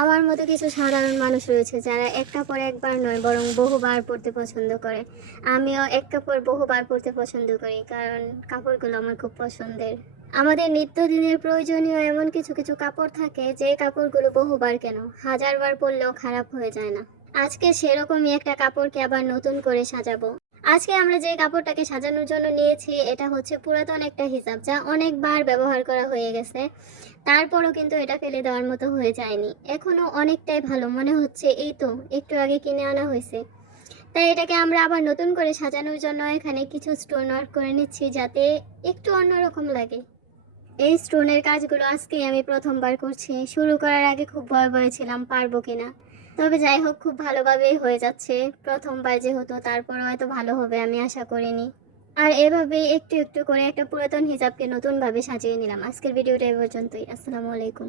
আমার মতো কিছু সাধারণ মানুষ রয়েছে যারা এক কাপড় একবার নয় বরং বহুবার পরতে পছন্দ করে। আমিও এক কাপড় বহুবার পরতে পছন্দ করি, কারণ কাপড়গুলো আমার খুব পছন্দের। আমাদের নিত্যদিনের প্রয়োজনীয় এমন কিছু কিছু কাপড় থাকে যে কাপড়গুলো বহুবার কেন হাজারবার পরলেও খারাপ হয়ে যায় না। আজকে সেরকমই একটা কাপড়কে আবার নতুন করে সাজাবো। আজকে আমরা যে কাপড়টাকে সাজানোর জন্য নিয়েছি এটা হচ্ছে পুরাতন একটা হিজাব, যা অনেকবার ব্যবহার করা হয়ে গেছে। তারপরও কিন্তু এটা ফেলে দেওয়ার মতো হয়ে যায়নি, এখনো অনেকটাই ভালো মনে হচ্ছে। এই তো একটু আগে কিনে আনা হয়েছে। তাই এটাকে আমরা আবার নতুন করে সাজানোর জন্য এখানে কিছু স্টোন ওয়ার্ক করে নিচ্ছি, যাতে একটু অন্যরকম লাগে। এই স্টোনের কাজগুলো আজকেই আমি প্রথমবার করছি। শুরু করার আগে খুব ভয় ভয় ছিলাম পারবো কিনা, তবে যাই হোক খুব ভালোভাবেই হয়ে যাচ্ছে। প্রথমবার যেহেতু, তারপরও হয়তো ভালো হবে আমি আশা করিনি। আর এভাবেই একটু একটু করে একটা পুরাতন হিজাবকে নতুনভাবে সাজিয়ে নিলাম। আজকের ভিডিওটা এ পর্যন্তই। আসসালামু আলাইকুম।